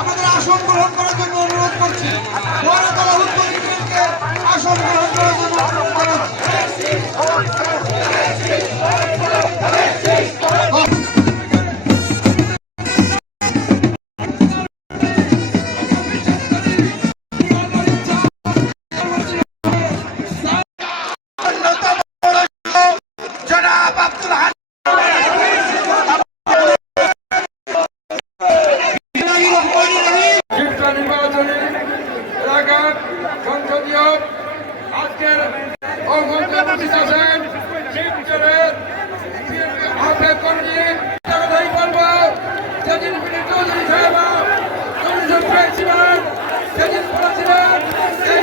আমাদের আসন গ্রহণ করার জন্য অনুরোধ করছি। মহারাতলা উত্তর ইউনিয়নকে আসন গ্রহণ করার জন্য অনুরোধ করাচ্ছি। সংসদীয় আজকের হাতে কর্মী কথাই বলবো, যেদিন চৌধুরী সাহেব পেয়েছিলেন সেদিন বলেছিলেন এই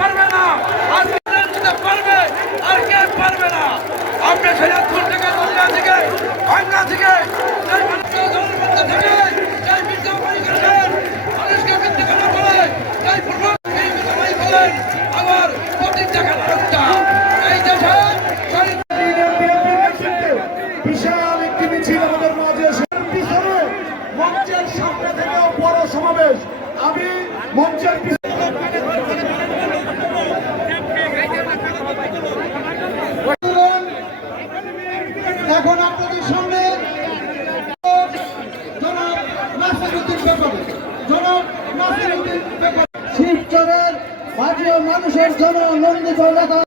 পারবে না, পারবে আর কে পারবে না। আপনি শরীয়তপুর থেকে বাংলা থেকে আবার বিশাল একটি মিছিল আমাদের মাঝে পিছনে মঞ্চের সামনে থেকেও বড় সমাবেশ। আমি মঞ্চের এখন আপনাদের সামনে জনাব নাসিরউদ্দিন বেগম, শিবচরের মাঝে মানুষের জন্য নন্দিত নেতা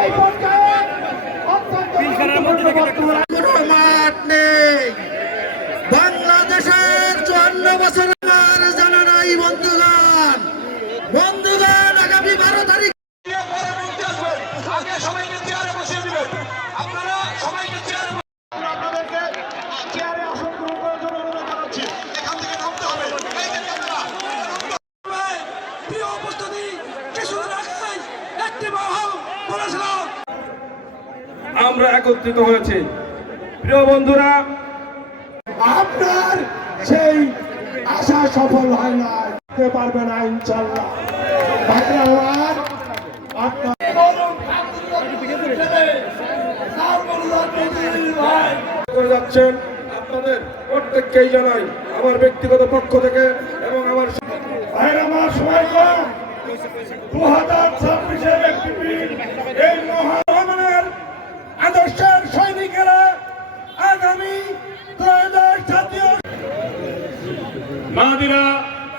এই পর্যায়ে কোনো মাঠ নেই। বাংলাদেশের 54 বছর জানা নাই বন্ধুগণ, আগামী 12 তারিখ সবাইকে চেয়ারে বসিয়ে দিবেন। আপনারা সবাইকে আপনাদেরকে চেয়ারে আসন গ্রহণ করার জন্য অনুরোধ জানাচ্ছি। এখান থেকে নামতে হবে। প্রিয় উপস্থিতি, কিছুদিন আগেই একটি মহল বলেছিলাম আমরা একত্রিত হয়েছি। প্রিয় বন্ধুরা, আপনার সেই আশা সফল হয় না, পারবে না ইনশাল্লাহ। যাচ্ছেন আপনাদের প্রত্যেককেই জানাই আমার ব্যক্তিগত পক্ষ থেকে এবং আমার সময় কম। 2026-এর এই মহানের আদর্শের সৈনিকেরা আগামী ত্রয়োদশ জাতীয় নাদিরা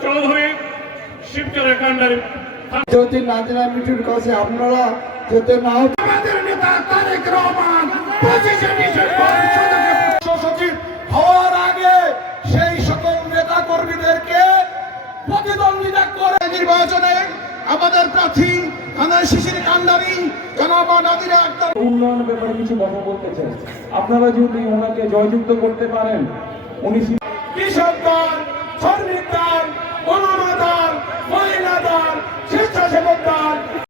চৌধুরী শিবচরের কান্ডারি যদি নাদিরা মিঠুর কাছে আপনারা যেতে না আমাদের নেতা তারেক রহমান 25 ডিসেম্বর সচিব হওয়ার আগে সেই সকল নেতা কর্মীদেরকে প্রতিদ্বন্দ্বিতা করে নির্বাচনে আমাদের প্রার্থী শিশির কান্ডারি জনাব নাদিরা আক্তার উন্নয়নের ব্যাপারে কিছু কথা বলতে চাই। আপনারা যদি ওনাকে জয়যুক্ত করতে পারেন, উনি কৃষক দল, শ্রমিক দল,